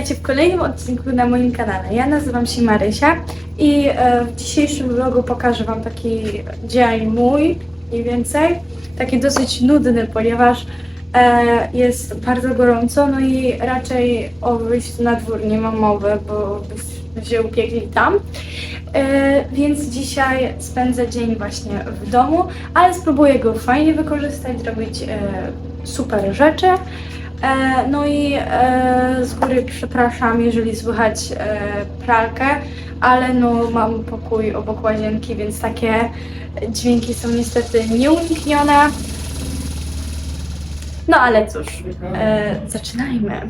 Witajcie w kolejnym odcinku na moim kanale. Ja nazywam się Marysia i e, w dzisiejszym vlogu pokażę Wam taki dzień mój mniej więcej. Taki dosyć nudny, ponieważ e, jest bardzo gorąco, no i raczej o wyjściu na dwór nie mam mowy, bo byśmy się upiekli tam. E, więc dzisiaj spędzę dzień właśnie w domu, ale spróbuję go fajnie wykorzystać, zrobić super rzeczy. E, no i e, z góry przepraszam, jeżeli słychać e, pralkę, ale no mam pokój obok łazienki, więc takie dźwięki są niestety nieuniknione. No ale cóż, e, zaczynajmy.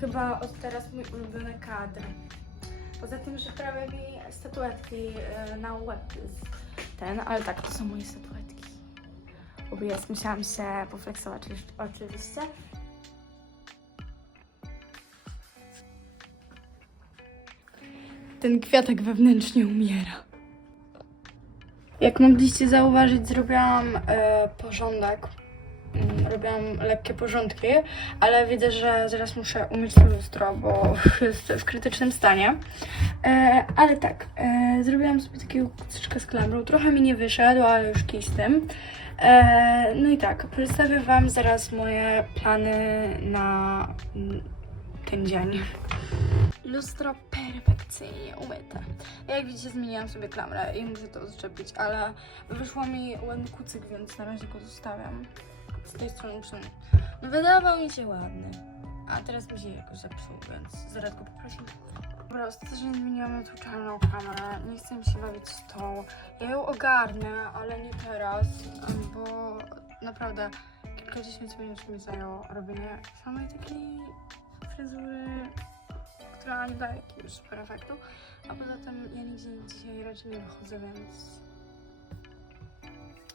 Chyba od teraz mój ulubiony kadr. Poza tym, że prawie mi statuetki e, na łeb ten, ale tak, to są moje statuetki. OBS, musiałam się poflexować oczywiście. Ten kwiatek wewnętrznie umiera. Jak mogliście zauważyć, zrobiłam e, porządek. Mm, Robiłam lekkie porządki, ale widzę, że zaraz muszę umyć to lustro, bo jest w krytycznym stanie. E, ale tak, e, zrobiłam sobie takiego kucyczka z klamrą. Trochę mi nie wyszedł, ale już kij z tym. E, no i tak, przedstawię Wam zaraz moje plany na mm, ten dzień. Lustro perfekcyjnie umyte. Jak widzicie, zmieniłam sobie klamrę i muszę to odczepić, ale wyszło mi ładny kucyk, więc na razie go zostawiam. Z tej strony przynajmniej. No wydawał mi się ładny. A teraz mi się jakoś zepsuł, więc zaraz go poproszę. Dobra, ostatecznie zmieniłam na kamerę. Nie chcę mi się bawić z tą. Ja ją ogarnę, ale nie teraz, bo naprawdę kilkadziesiąt minut mi zajęło robienie samej takiej fryzury która nie daje jakiegoś super efektu. A poza tym ja nigdzie dzisiaj raczej nie wychodzę, więc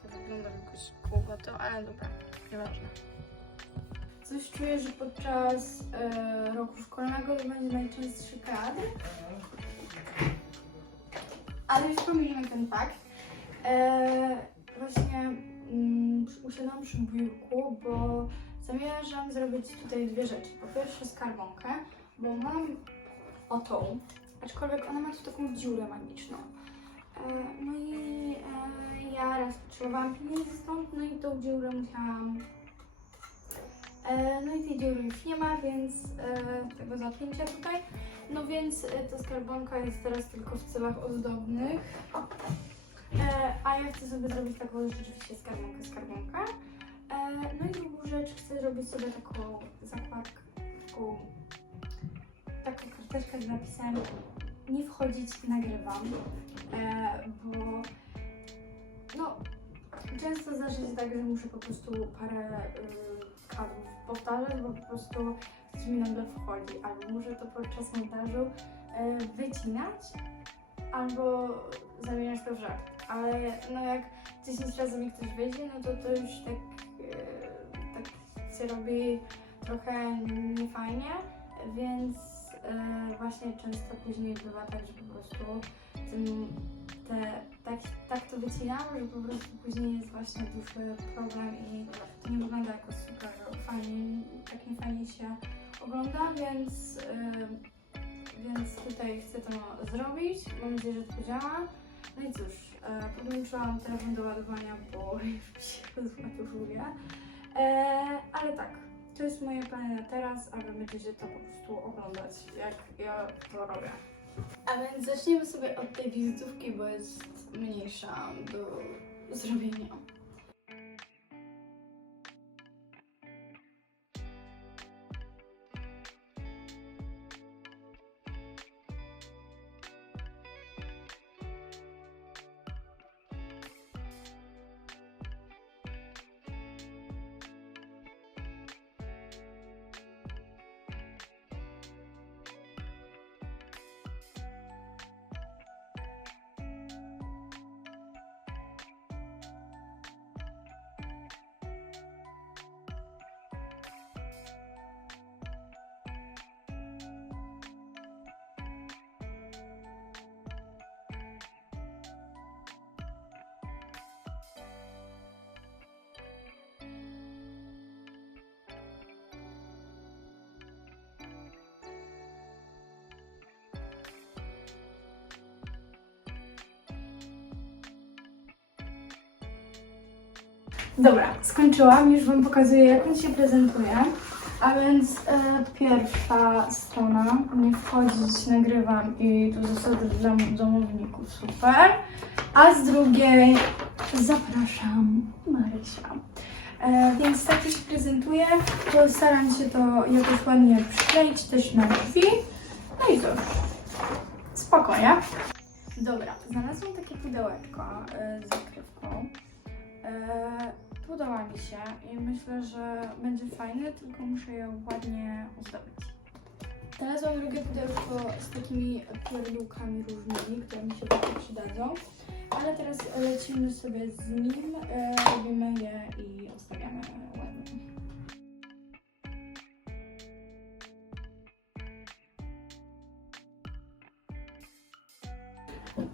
wyglądam jakoś kółkoto, ale dobra, nieważne. Coś czuję, że podczas e, roku szkolnego to będzie najczęstszy kadr. Ale już pomijamy ten fakt. E, właśnie mm, usiadłam przy biurku, bo zamierzam zrobić tutaj dwie rzeczy. Po pierwsze skarbonkę, bo mam o tą, aczkolwiek ona ma tu taką dziurę magiczną. E, no i e, ja raz potrzebowałam pieniędzy stąd, no i tą dziurę musiałam. E, no i tej dziury już nie ma, więc tego zapięcia tutaj. No więc ta skarbonka jest teraz tylko w celach ozdobnych. A ja chcę sobie zrobić taką rzeczywiście skarbonkę, skarbonkę. E, no i drugą rzecz, chcę zrobić sobie taką zakładkę, taką karteczkę z napisem nie wchodzić, nagrywam, e, bo no często zdarza się tak, że muszę po prostu parę y, powtarzać, bo po prostu coś mi nagle wchodzi, albo muszę to podczas montażu e, wycinać, albo zamieniać to w żart, ale no jak 10 razy mi ktoś wyjdzie, no to to już tak, tak się robi trochę niefajnie, więc e, właśnie często później bywa tak, że po prostu tym, te, tak, tak to wycinam, że po prostu później jest właśnie duży problem i to nie wygląda jakoś super fajnie, tak nie fajnie się ogląda, więc, e, więc tutaj chcę to zrobić. Mam nadzieję, że to działa. No i cóż, e, podłączyłam telefon do ładowania, bo się rozładowuje. E, ale tak, to jest moje plany na teraz, a wy będziecie to po prostu oglądać, jak ja to robię. A więc zacznijmy sobie od tej wizytówki, bo jest mniejsza do zrobienia. Dobra, skończyłam. Już Wam pokazuję, jak on się prezentuje. A więc e, pierwsza strona, nie wchodzić, nagrywam i tu zasady dla domowników, super. A z drugiej zapraszam Marysia. E, więc tak to się prezentuje. Postaram się to jakoś ładnie przykleić też na drzwi. No i to. Spokojnie. Dobra, znalazłam takie pudełeczko e, z zakrywką. Podoba mi się i myślę, że będzie fajne, tylko muszę je ładnie ozdobić. Znalazłam drugie pudełko z takimi pierdółkami różnymi, które mi się bardzo przydadzą. Ale teraz lecimy sobie z nim, e, robimy je i odstawiamy ładnie.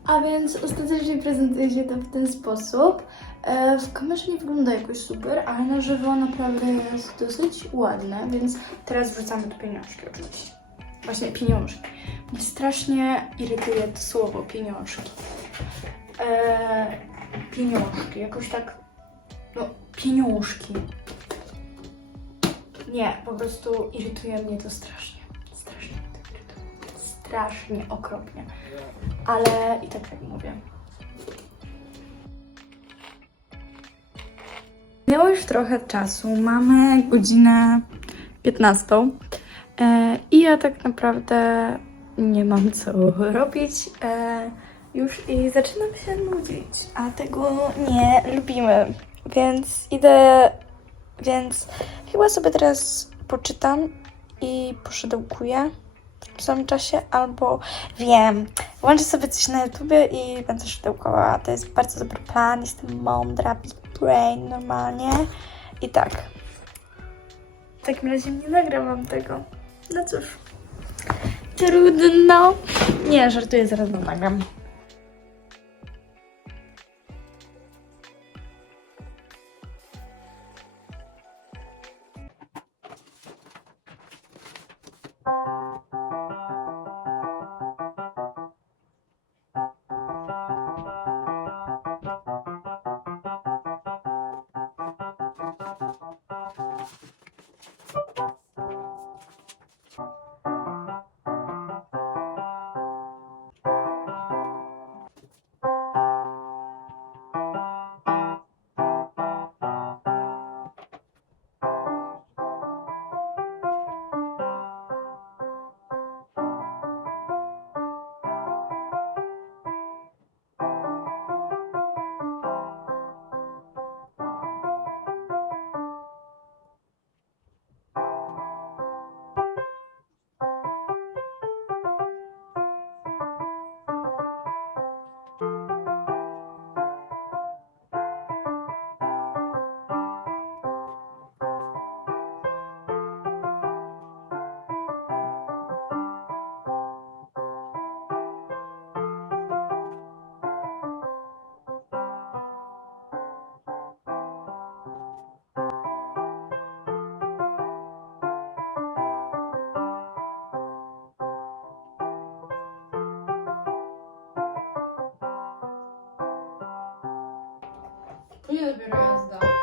A więc ostatecznie prezentuje się to w ten sposób. E, W kamerze nie wygląda jakoś super, ale na żywo naprawdę jest dosyć ładne, więc teraz wrzucamy tu pieniążki oczywiście. Właśnie pieniążki. Mnie strasznie irytuje to słowo pieniążki. E, pieniążki, jakoś tak, no pieniążki. Nie, po prostu irytuje mnie to strasznie. Strasznie mnie to irytuje. Strasznie, okropnie. Ale i tak jak mówię. Minęło już trochę czasu. Mamy godzinę 15. E, I ja tak naprawdę nie mam co robić. E, już i zaczynam się nudzić, a tego nie lubimy. Więc idę, więc chyba sobie teraz poczytam i poszydełkuję w samym czasie, albo wiem, włączę sobie coś na YouTubie i będę szydełkowała. To jest bardzo dobry plan, jestem mądra, brain normalnie. I tak. W takim razie nie nagram tego. No cóż. Trudno. Nie, żartuję, zaraz wam nagram. Ile dopiero jazda?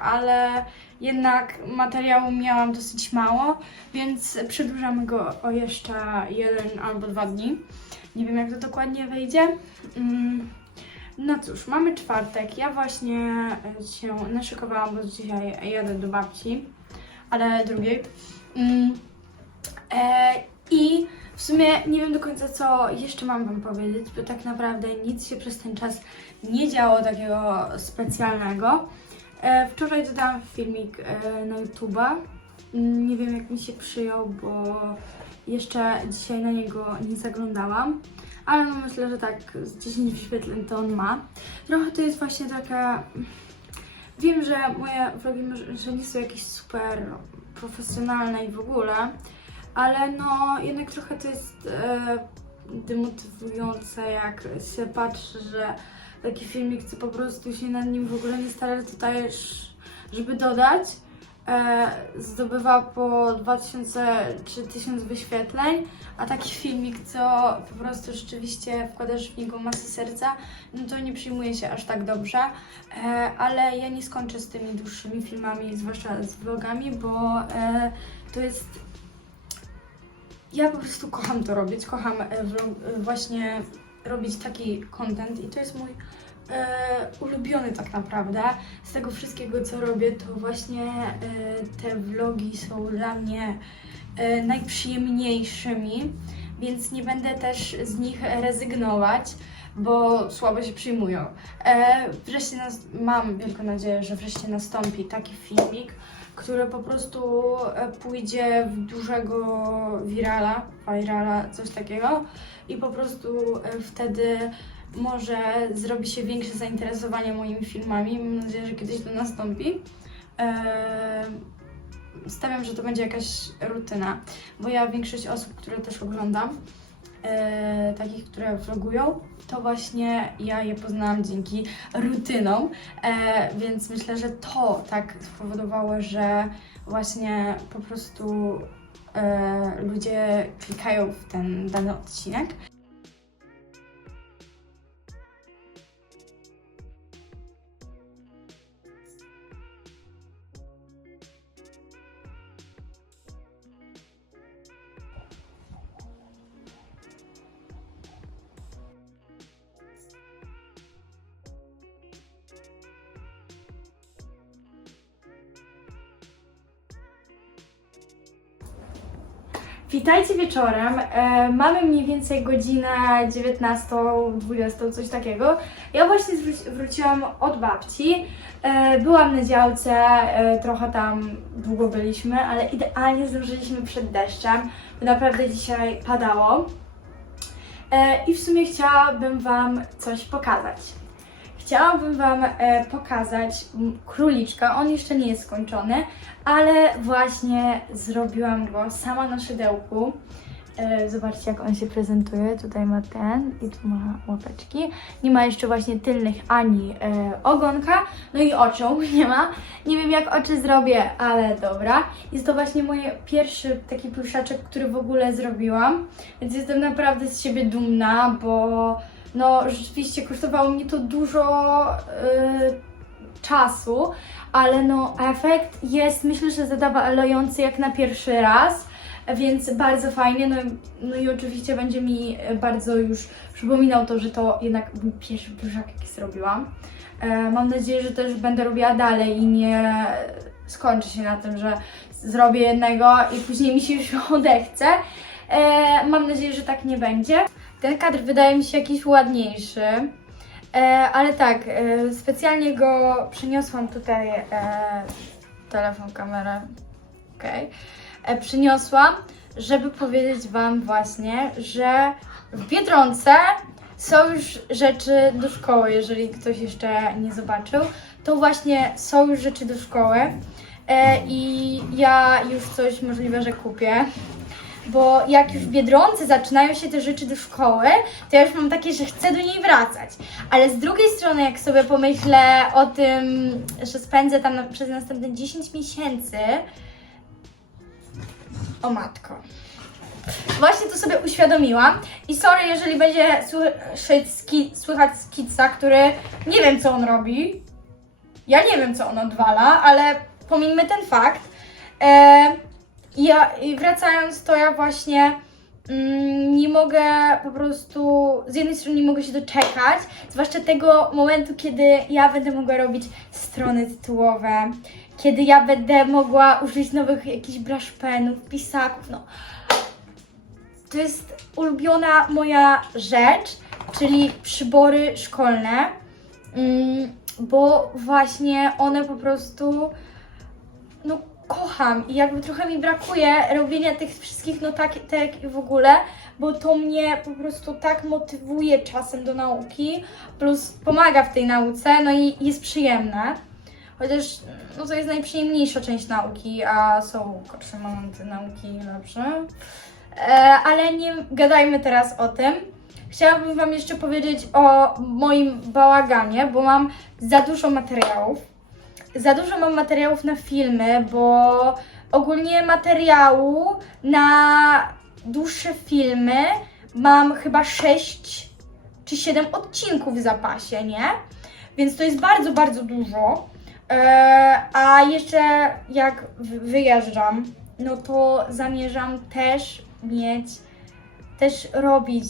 Ale jednak materiału miałam dosyć mało, więc przedłużamy go o jeszcze jeden albo dwa dni. Nie wiem, jak to dokładnie wyjdzie. Mm, No cóż, mamy czwartek. Ja właśnie e, się naszykowałam, bo dzisiaj jadę do babci, ale drugiej. Mm, e, I w sumie nie wiem do końca, co jeszcze mam Wam powiedzieć, bo tak naprawdę nic się przez ten czas nie działo takiego specjalnego. E, wczoraj dodałam filmik e, na YouTube'a. Mm, Nie wiem, jak mi się przyjął, bo jeszcze dzisiaj na niego nie zaglądałam. Ale no myślę, że tak z 10 wyświetleń to on ma. Trochę to jest właśnie taka... Wiem, że moje vlogi może- że nie są jakieś super profesjonalne i w ogóle, ale no jednak trochę to jest e, demotywujące, jak się patrzy, że taki filmik, co po prostu się nad nim w ogóle nie stara tutaj, żeby dodać, e, zdobywa po 2000 czy 1000 wyświetleń, a taki filmik, co po prostu rzeczywiście wkładasz w niego masę serca, no to nie przyjmuje się aż tak dobrze, e, ale ja nie skończę z tymi dłuższymi filmami, zwłaszcza z vlogami, bo e, to jest ja po prostu kocham to robić, kocham e, vlog, e, właśnie robić taki content i to jest mój e, ulubiony tak naprawdę. Z tego wszystkiego, co robię, to właśnie e, te vlogi są dla mnie e, najprzyjemniejszymi, więc nie będę też z nich rezygnować, bo słabo się przyjmują. E, wreszcie nas, mam wielką nadzieję, że wreszcie nastąpi taki filmik, który po prostu e, pójdzie w dużego virala, virala, coś takiego i po prostu e, wtedy może zrobi się większe zainteresowanie moimi filmami. Mam nadzieję, że kiedyś to nastąpi. E, Stawiam, że to będzie jakaś rutyna, bo ja większość osób, które też oglądam, e, takich, które vlogują, to właśnie ja je poznałam dzięki rutynom, e, więc myślę, że to tak spowodowało, że właśnie po prostu e, ludzie klikają w ten dany odcinek. Witajcie wieczorem. E, mamy mniej więcej godzinę 19, 20, coś takiego. Ja właśnie wróciłam od babci. E, byłam na działce, e, trochę tam długo byliśmy, ale idealnie zdążyliśmy przed deszczem, bo naprawdę dzisiaj padało. E, I w sumie chciałabym Wam coś pokazać. Chciałabym Wam e, pokazać króliczka. On jeszcze nie jest skończony, ale właśnie zrobiłam go sama na szydełku. E, zobaczcie, jak on się prezentuje. Tutaj ma ten i tu ma łapeczki. Nie ma jeszcze właśnie tylnych ani e, ogonka, no i oczu nie ma. Nie wiem, jak oczy zrobię, ale dobra. Jest to właśnie mój pierwszy taki pluszaczek, który w ogóle zrobiłam, więc jestem naprawdę z siebie dumna, bo no rzeczywiście kosztowało mnie to dużo y, czasu, ale no efekt jest myślę, że zadowalający jak na pierwszy raz, więc bardzo fajnie, no, no i oczywiście będzie mi bardzo już przypominał to, że to jednak mój pierwszy pluszak jaki zrobiłam. E, mam nadzieję, że też będę robiła dalej i nie skończy się na tym, że zrobię jednego i później mi się już odechce. E, mam nadzieję, że tak nie będzie. Ten kadr wydaje mi się jakiś ładniejszy, e, ale tak, e, specjalnie go przyniosłam tutaj, e, telefon, kamerę, okej, e, przyniosłam, żeby powiedzieć Wam właśnie, że w Biedronce są już rzeczy do szkoły, jeżeli ktoś jeszcze nie zobaczył, to właśnie są już rzeczy do szkoły e, i ja już coś możliwe, że kupię bo jak już w Biedronce zaczynają się te rzeczy do szkoły, to ja już mam takie, że chcę do niej wracać. Ale z drugiej strony, jak sobie pomyślę o tym, że spędzę tam na, przez następne 10 miesięcy, o matko. Właśnie to sobie uświadomiłam. I sorry, jeżeli będzie słyszeć ski, słychać skica, który nie wiem, co on robi. Ja nie wiem, co on odwala, ale pomijmy ten fakt. E, ja, I wracając, to ja właśnie mm, nie mogę po prostu, z jednej strony nie mogę się doczekać, zwłaszcza tego momentu, kiedy ja będę mogła robić strony tytułowe, kiedy ja będę mogła użyć nowych jakichś brush penów, pisaków, no. To jest ulubiona moja rzecz, czyli przybory szkolne, mm, bo właśnie one po prostu, no kocham i jakby trochę mi brakuje robienia tych wszystkich notatek i w ogóle, bo to mnie po prostu tak motywuje czasem do nauki, plus pomaga w tej nauce, no i jest przyjemne. Chociaż no to jest najprzyjemniejsza część nauki, a są gorsze momenty nauki lepsze. E, ale nie gadajmy teraz o tym. Chciałabym Wam jeszcze powiedzieć o moim bałaganie, bo mam za dużo materiałów. Za dużo mam materiałów na filmy, bo ogólnie materiału na dłuższe filmy mam chyba 6 czy 7 odcinków w zapasie, nie? Więc to jest bardzo, bardzo dużo. E, a jeszcze jak wy- wyjeżdżam, no to zamierzam też mieć, też robić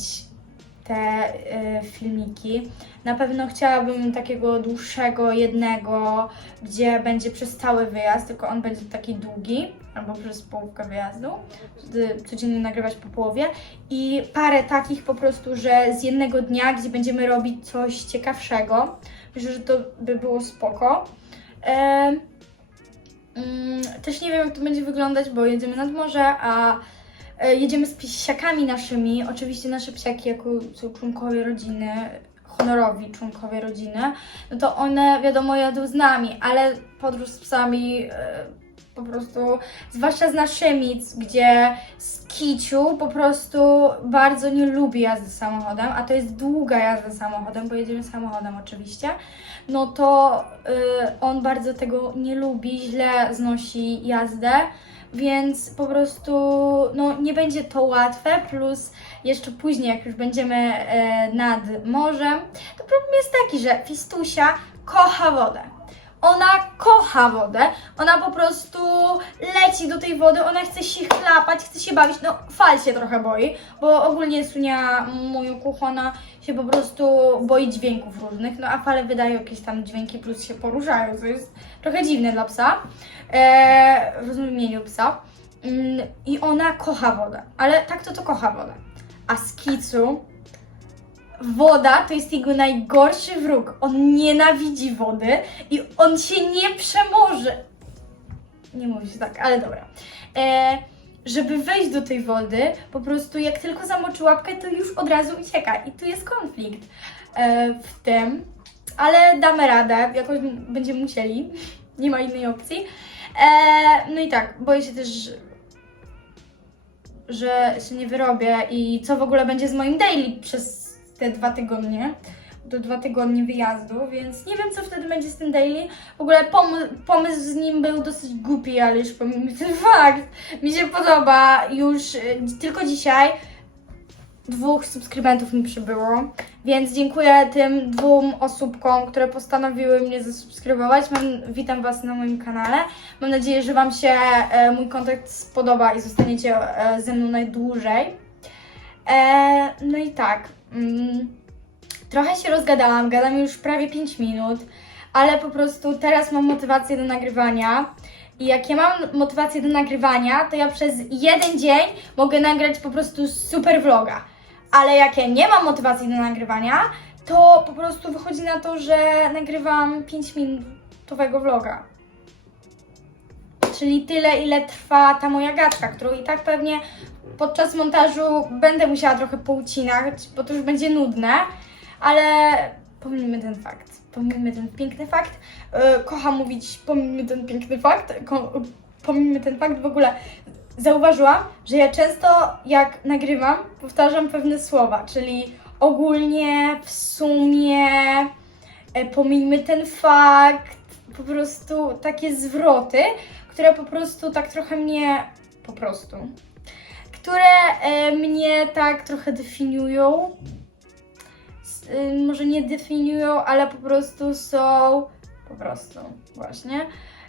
te e, filmiki. Na pewno chciałabym takiego dłuższego jednego, gdzie będzie przez cały wyjazd, tylko on będzie taki długi, albo przez połówkę wyjazdu, codziennie nagrywać po połowie. I parę takich po prostu, że z jednego dnia, gdzie będziemy robić coś ciekawszego. Myślę, że to by było spoko. E, mm, też nie wiem, jak to będzie wyglądać, bo jedziemy nad morze, a jedziemy z psiakami naszymi. Oczywiście nasze psiaki, jako są członkowie rodziny, honorowi członkowie rodziny, no to one, wiadomo, jadą z nami, ale podróż z psami e, po prostu, zwłaszcza z naszymi, gdzie z Kiciu po prostu bardzo nie lubi jazdy samochodem, a to jest długa jazda samochodem, bo jedziemy samochodem oczywiście, no to y, on bardzo tego nie lubi, źle znosi jazdę, więc po prostu no, nie będzie to łatwe, plus jeszcze później, jak już będziemy e, nad morzem, to problem jest taki, że Fistusia kocha wodę. Ona kocha wodę, ona po prostu leci do tej wody, ona chce się chlapać, chce się bawić, no fal się trochę boi, bo ogólnie Sunia, moja kuchona, się po prostu boi dźwięków różnych, no a fale wydają jakieś tam dźwięki plus się poruszają, co jest trochę dziwne dla psa, e, w rozumieniu psa. Mm, I ona kocha wodę, ale tak to to kocha wodę. A z kicu woda to jest jego najgorszy wróg. On nienawidzi wody i on się nie przemoże. Nie mówi się tak, ale dobra. E, żeby wejść do tej wody, po prostu jak tylko zamoczy łapkę, to już od razu ucieka. I tu jest konflikt e, w tym, ale damy radę, jakoś będziemy musieli. Nie ma innej opcji. E, no i tak, boję się też, że- się nie wyrobię i co w ogóle będzie z moim daily przez te dwa tygodnie. Do dwa tygodnie wyjazdu, więc nie wiem, co wtedy będzie z tym daily. W ogóle pom- pomysł z nim był dosyć głupi, ale już pomijmy ten fakt. Mi się podoba. Już y, tylko dzisiaj dwóch subskrybentów mi przybyło, więc dziękuję tym dwóm osóbkom, które postanowiły mnie zasubskrybować. Mam, witam Was na moim kanale. Mam nadzieję, że Wam się e, mój kontakt spodoba i zostaniecie e, ze mną najdłużej. E, no i tak. Mm, trochę się rozgadałam, gadam już prawie 5 minut, ale po prostu teraz mam motywację do nagrywania. I jak ja mam motywację do nagrywania, to ja przez jeden dzień mogę nagrać po prostu super vloga. Ale jak ja nie mam motywacji do nagrywania, to po prostu wychodzi na to, że nagrywam 5 minutowego vloga. Czyli tyle, ile trwa ta moja gadka, którą i tak pewnie podczas montażu będę musiała trochę poucinać, bo to już będzie nudne, ale pomijmy ten fakt. Pomijmy ten piękny fakt. Yy, kocham mówić pomijmy ten piękny fakt. Pomijmy ten fakt w ogóle. Zauważyłam, że ja często jak nagrywam, powtarzam pewne słowa, czyli ogólnie, w sumie, e, pomijmy ten fakt, po prostu takie zwroty, które po prostu tak trochę mnie, po prostu, które e, mnie tak trochę definiują. S- y, może nie definiują, ale po prostu są. Po prostu, właśnie.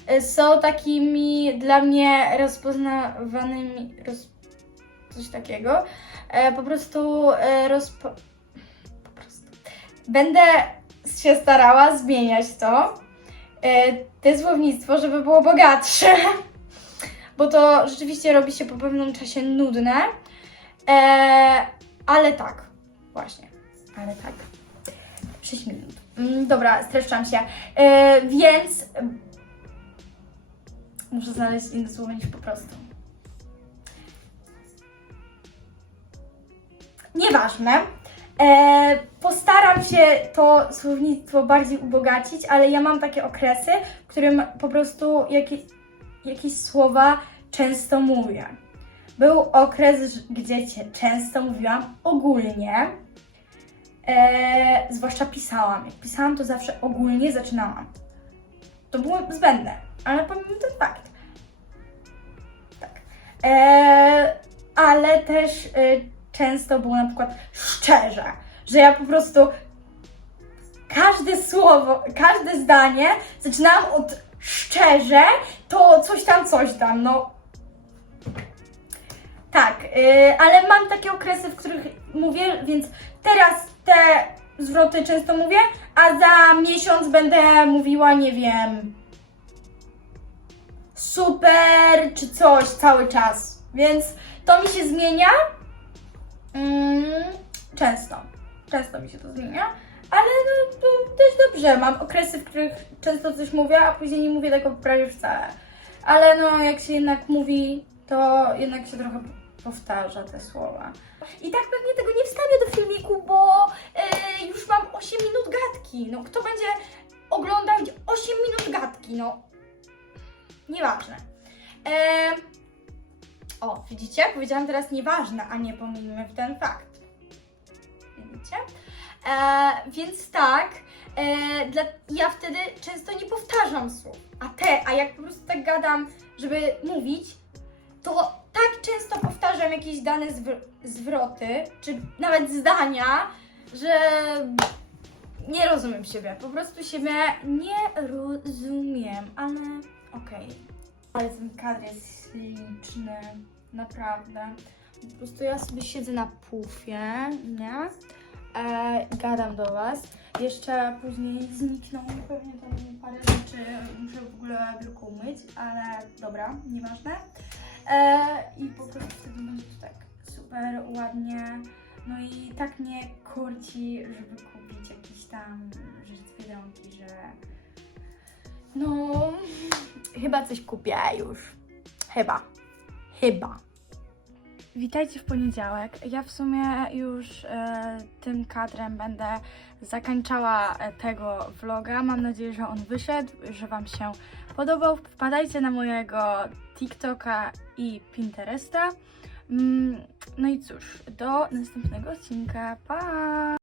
E, są takimi dla mnie rozpoznawanymi. Roz, coś takiego. E, po prostu e, rozpo, po prostu. Będę się starała zmieniać to. Te słownictwo, żeby było bogatsze. Bo to rzeczywiście robi się po pewnym czasie nudne. E, ale tak, właśnie. Ale tak. 6 minut. Mm, dobra, streszczam się. E, więc muszę znaleźć inne słowo niż po prostu. Nieważne. E, postaram się to słownictwo bardziej ubogacić, ale ja mam takie okresy, w którym po prostu jakieś, jakieś słowa często mówię. Był okres, gdzie często mówiłam ogólnie, e, zwłaszcza pisałam. Jak pisałam, to zawsze ogólnie zaczynałam. To było zbędne, ale pomimo ten fakt. Tak. E, ale też e, często było na przykład szczerze, że ja po prostu każde słowo, każde zdanie zaczynałam od szczerze, to coś tam, coś tam, no. Tak, yy, ale mam takie okresy, w których mówię, więc teraz te zwroty często mówię, a za miesiąc będę mówiła, nie wiem, super czy coś cały czas. Więc to mi się zmienia. Mm, często. Często mi się to zmienia. Ale no to też dobrze. Mam okresy, w których często coś mówię, a później nie mówię tego prawie wcale. Ale no jak się jednak mówi, to jednak się trochę powtarza te słowa. I tak pewnie tego nie wstawię do filmiku, bo e, już mam 8 minut gadki. No kto będzie oglądać 8 minut gadki? No nieważne. E, o, widzicie? Powiedziałam teraz nieważne, a nie pomijmy ten fakt. E, więc tak, e, dla, ja wtedy często nie powtarzam słów. A te, a jak po prostu tak gadam, żeby mówić, to tak często powtarzam jakieś dane zwr- zwroty, czy nawet zdania, że nie rozumiem siebie. Po prostu siebie nie rozumiem, ale okej. Ale ten kadr jest śliczny, naprawdę. Po prostu ja sobie siedzę na pufie, nie? E, gadam do Was. Jeszcze później znikną pewnie tam parę rzeczy, muszę w ogóle biurko umyć, ale dobra, nieważne. E, I po prostu wtedy będzie to tak super ładnie. No i tak mnie kurci, żeby kupić jakieś tam rzeczy z Biedronki, że no chyba coś kupię już. Chyba. Chyba. Witajcie w poniedziałek. Ja w sumie już e, tym kadrem będę zakończała e, tego vloga. Mam nadzieję, że on wyszedł, że Wam się podobał. Wpadajcie na mojego TikToka i Pinteresta. Mm, no i cóż, do następnego odcinka. Pa!